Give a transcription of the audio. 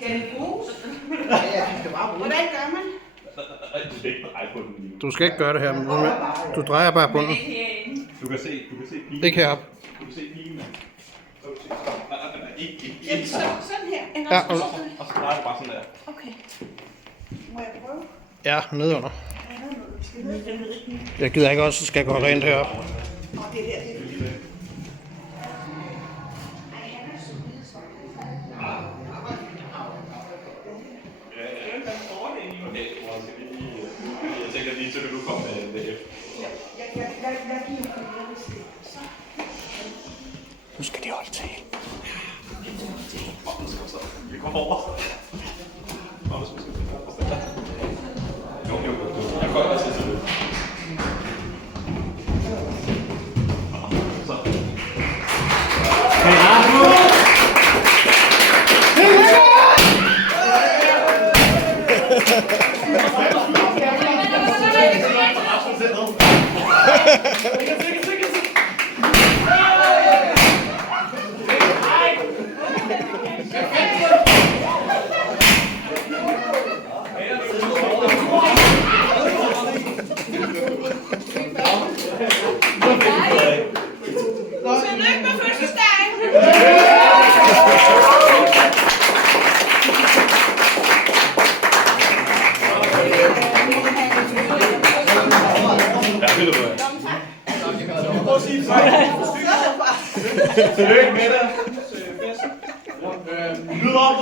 Skal det bruges? Ja, det skal bare bruge. Hvordan gør man? Du skal ikke dreje på den lige nu. Du skal ikke gøre det her, men du drejer bare på Men den. ikke herinde. Du kan se pigen. Ikke heroppe. Du kan se pigen. Så kan du se. Nej, ikke. Jamen, sådan her. Eller Ja, sådan og- her. Og så drejer du bare sådan der. Okay. Må jeg prøve? Ja, nedenunder. Jeg ved noget, du skal ned i den rigtige. Jeg gider ikke også, skal gå rent heroppe. Og det der, det er fint. Okay, jeg tænker lige, så kan du komme med efter. Jeg giver dig noget stik. Så. Nu skal de holde til. Vi kommer over. Jo. Jeg går også til det. Så. Tillykke med fødselsdagen! Ja, vil du være. Prøv at sige det. Tillykke med dig. Lyd op,